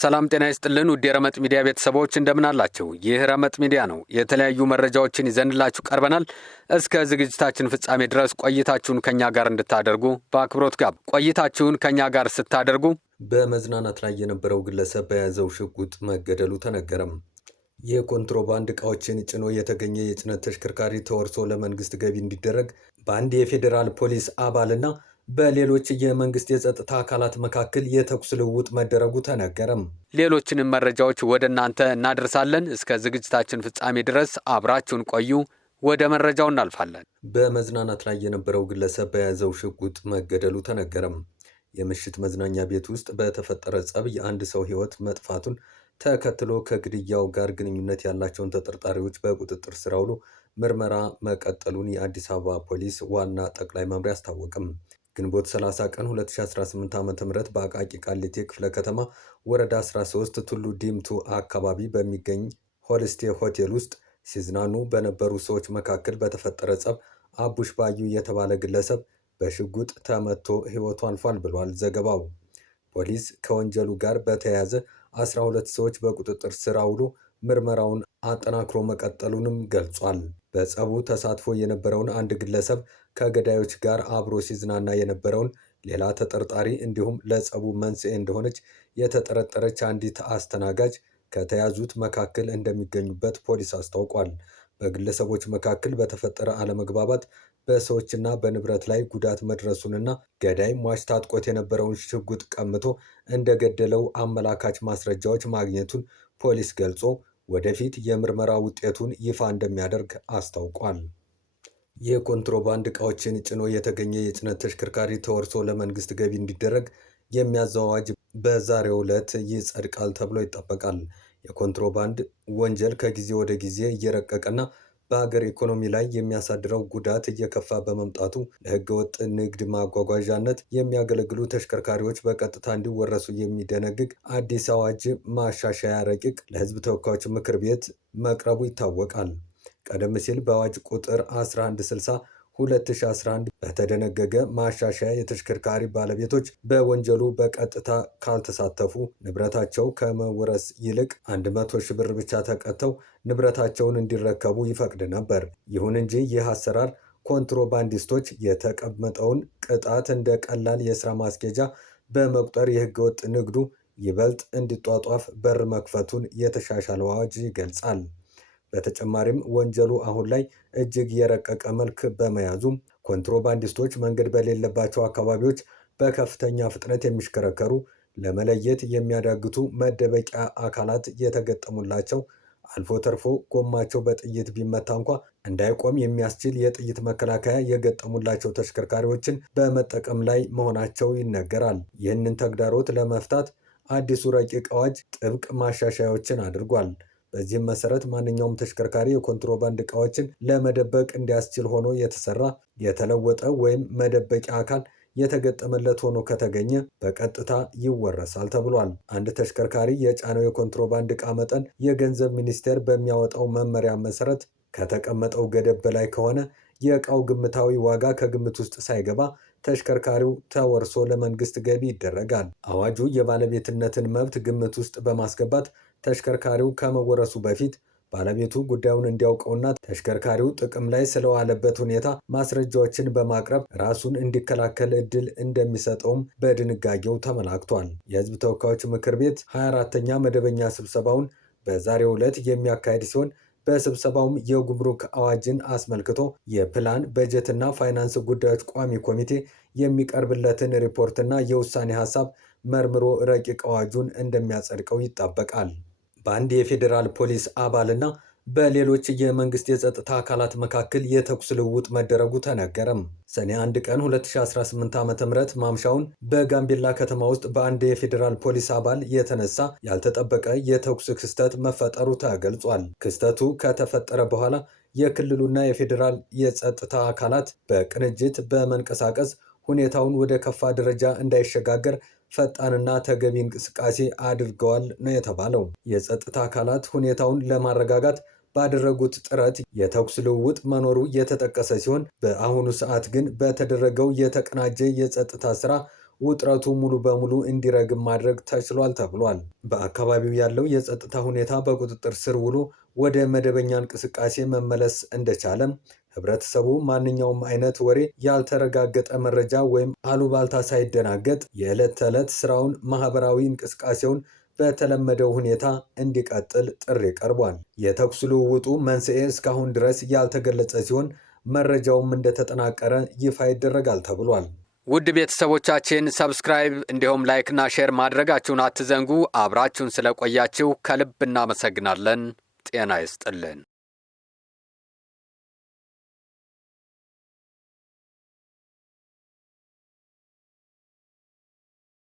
ሰላም ጤና ይስጥልን ውድ የረመጥ ሚዲያ ቤተሰቦች እንደምን አላችሁ? ይህ ረመጥ ሚዲያ ነው። የተለያዩ መረጃዎችን ይዘንላችሁ ቀርበናል። እስከ ዝግጅታችን ፍጻሜ ድረስ ቆይታችሁን ከኛ ጋር እንድታደርጉ በአክብሮት ጋብ ቆይታችሁን ከኛ ጋር ስታደርጉ በመዝናናት ላይ የነበረው ግለሰብ በያዘው ሽጉጥ መገደሉ ተነገረም። የኮንትሮባንድ ዕቃዎችን ጭኖ የተገኘ የጭነት ተሽከርካሪ ተወርሶ ለመንግስት ገቢ እንዲደረግ በአንድ የፌዴራል ፖሊስ አባልና በሌሎች የመንግስት የጸጥታ አካላት መካከል የተኩስ ልውውጥ መደረጉ ተነገረም። ሌሎችንም መረጃዎች ወደ እናንተ እናደርሳለን። እስከ ዝግጅታችን ፍጻሜ ድረስ አብራችሁን ቆዩ። ወደ መረጃው እናልፋለን። በመዝናናት ላይ የነበረው ግለሰብ በያዘው ሽጉጥ መገደሉ ተነገረም። የምሽት መዝናኛ ቤት ውስጥ በተፈጠረ ጸብ የአንድ ሰው ሕይወት መጥፋቱን ተከትሎ ከግድያው ጋር ግንኙነት ያላቸውን ተጠርጣሪዎች በቁጥጥር ስር አውሎ ምርመራ መቀጠሉን የአዲስ አበባ ፖሊስ ዋና ጠቅላይ መምሪያ አስታወቀም። ግንቦት 30 ቀን 2018 ዓ.ም በአቃቂ ቃሊቲ ክፍለ ከተማ ወረዳ 13 ቱሉ ዲምቱ አካባቢ በሚገኝ ሆልስቴ ሆቴል ውስጥ ሲዝናኑ በነበሩ ሰዎች መካከል በተፈጠረ ጸብ አቡሽ ባዩ የተባለ ግለሰብ በሽጉጥ ተመቶ ሕይወቱ አልፏል ብሏል ዘገባው። ፖሊስ ከወንጀሉ ጋር በተያያዘ 12 ሰዎች በቁጥጥር ስር አውሎ ምርመራውን አጠናክሮ መቀጠሉንም ገልጿል። በጸቡ ተሳትፎ የነበረውን አንድ ግለሰብ ከገዳዮች ጋር አብሮ ሲዝናና የነበረውን ሌላ ተጠርጣሪ እንዲሁም ለጸቡ መንስኤ እንደሆነች የተጠረጠረች አንዲት አስተናጋጅ ከተያዙት መካከል እንደሚገኙበት ፖሊስ አስታውቋል። በግለሰቦች መካከል በተፈጠረ አለመግባባት በሰዎችና በንብረት ላይ ጉዳት መድረሱንና ገዳይ ሟች ታጥቆት የነበረውን ሽጉጥ ቀምቶ እንደገደለው አመላካች ማስረጃዎች ማግኘቱን ፖሊስ ገልጾ ወደፊት የምርመራ ውጤቱን ይፋ እንደሚያደርግ አስታውቋል። የኮንትሮባንድ ዕቃዎችን ጭኖ የተገኘ የጭነት ተሽከርካሪ ተወርሶ ለመንግስት ገቢ እንዲደረግ የሚያዘው አዋጅ በዛሬው ዕለት ይጸድቃል ተብሎ ይጠበቃል። የኮንትሮባንድ ወንጀል ከጊዜ ወደ ጊዜ እየረቀቀና በሀገር ኢኮኖሚ ላይ የሚያሳድረው ጉዳት እየከፋ በመምጣቱ ለሕገወጥ ንግድ ማጓጓዣነት የሚያገለግሉ ተሽከርካሪዎች በቀጥታ እንዲወረሱ የሚደነግግ አዲስ አዋጅ ማሻሻያ ረቂቅ ለሕዝብ ተወካዮች ምክር ቤት መቅረቡ ይታወቃል። ቀደም ሲል በአዋጅ ቁጥር 1160 2011 በተደነገገ ማሻሻያ የተሽከርካሪ ባለቤቶች በወንጀሉ በቀጥታ ካልተሳተፉ ንብረታቸው ከመወረስ ይልቅ 100 ሺህ ብር ብቻ ተቀጥተው ንብረታቸውን እንዲረከቡ ይፈቅድ ነበር። ይሁን እንጂ ይህ አሰራር ኮንትሮባንዲስቶች የተቀመጠውን ቅጣት እንደ ቀላል የስራ ማስኬጃ በመቁጠር የህገወጥ ንግዱ ይበልጥ እንዲጧጧፍ በር መክፈቱን የተሻሻለው አዋጅ ይገልጻል። በተጨማሪም ወንጀሉ አሁን ላይ እጅግ የረቀቀ መልክ በመያዙም ኮንትሮባንዲስቶች መንገድ በሌለባቸው አካባቢዎች በከፍተኛ ፍጥነት የሚሽከረከሩ ለመለየት የሚያዳግቱ መደበቂያ አካላት የተገጠሙላቸው አልፎ ተርፎ ጎማቸው በጥይት ቢመታ እንኳ እንዳይቆም የሚያስችል የጥይት መከላከያ የገጠሙላቸው ተሽከርካሪዎችን በመጠቀም ላይ መሆናቸው ይነገራል። ይህንን ተግዳሮት ለመፍታት አዲሱ ረቂቅ አዋጅ ጥብቅ ማሻሻያዎችን አድርጓል። በዚህም መሰረት ማንኛውም ተሽከርካሪ የኮንትሮባንድ ዕቃዎችን ለመደበቅ እንዲያስችል ሆኖ የተሰራ የተለወጠ ወይም መደበቂያ አካል የተገጠመለት ሆኖ ከተገኘ በቀጥታ ይወረሳል ተብሏል። አንድ ተሽከርካሪ የጫነው የኮንትሮባንድ ዕቃ መጠን የገንዘብ ሚኒስቴር በሚያወጣው መመሪያ መሰረት ከተቀመጠው ገደብ በላይ ከሆነ የዕቃው ግምታዊ ዋጋ ከግምት ውስጥ ሳይገባ ተሽከርካሪው ተወርሶ ለመንግስት ገቢ ይደረጋል። አዋጁ የባለቤትነትን መብት ግምት ውስጥ በማስገባት ተሽከርካሪው ከመወረሱ በፊት ባለቤቱ ጉዳዩን እንዲያውቀውና ተሽከርካሪው ጥቅም ላይ ስለዋለበት ሁኔታ ማስረጃዎችን በማቅረብ ራሱን እንዲከላከል ዕድል እንደሚሰጠውም በድንጋጌው ተመላክቷል። የሕዝብ ተወካዮች ምክር ቤት 24ኛ መደበኛ ስብሰባውን በዛሬው ዕለት የሚያካሄድ ሲሆን በስብሰባውም የጉምሩክ አዋጅን አስመልክቶ የፕላን በጀትና ፋይናንስ ጉዳዮች ቋሚ ኮሚቴ የሚቀርብለትን ሪፖርትና የውሳኔ ሀሳብ መርምሮ ረቂቅ አዋጁን እንደሚያጸድቀው ይጠበቃል። በአንድ የፌዴራል ፖሊስ አባልና በሌሎች የመንግስት የጸጥታ አካላት መካከል የተኩስ ልውውጥ መደረጉ ተነገረም። ሰኔ 1 ቀን 2018 ዓ.ም ማምሻውን በጋምቤላ ከተማ ውስጥ በአንድ የፌዴራል ፖሊስ አባል የተነሳ ያልተጠበቀ የተኩስ ክስተት መፈጠሩ ተገልጿል። ክስተቱ ከተፈጠረ በኋላ የክልሉና የፌዴራል የጸጥታ አካላት በቅንጅት በመንቀሳቀስ ሁኔታውን ወደ ከፋ ደረጃ እንዳይሸጋገር ፈጣንና ተገቢ እንቅስቃሴ አድርገዋል ነው የተባለው። የጸጥታ አካላት ሁኔታውን ለማረጋጋት ባደረጉት ጥረት የተኩስ ልውውጥ መኖሩ የተጠቀሰ ሲሆን በአሁኑ ሰዓት ግን በተደረገው የተቀናጀ የጸጥታ ስራ ውጥረቱ ሙሉ በሙሉ እንዲረግብ ማድረግ ተችሏል ተብሏል። በአካባቢው ያለው የጸጥታ ሁኔታ በቁጥጥር ስር ውሎ ወደ መደበኛ እንቅስቃሴ መመለስ እንደቻለም ህብረተሰቡ ማንኛውም አይነት ወሬ፣ ያልተረጋገጠ መረጃ ወይም አሉባልታ ሳይደናገጥ የዕለት ተዕለት ስራውን፣ ማህበራዊ እንቅስቃሴውን በተለመደው ሁኔታ እንዲቀጥል ጥሪ ቀርቧል። የተኩስ ልውውጡ መንስኤ እስካሁን ድረስ ያልተገለጸ ሲሆን መረጃውም እንደተጠናቀረ ይፋ ይደረጋል ተብሏል። ውድ ቤተሰቦቻችን ሰብስክራይብ እንዲሁም ላይክና ሼር ማድረጋችሁን አትዘንጉ። አብራችሁን ስለቆያችሁ ከልብ እናመሰግናለን። ጤና ይስጥልን።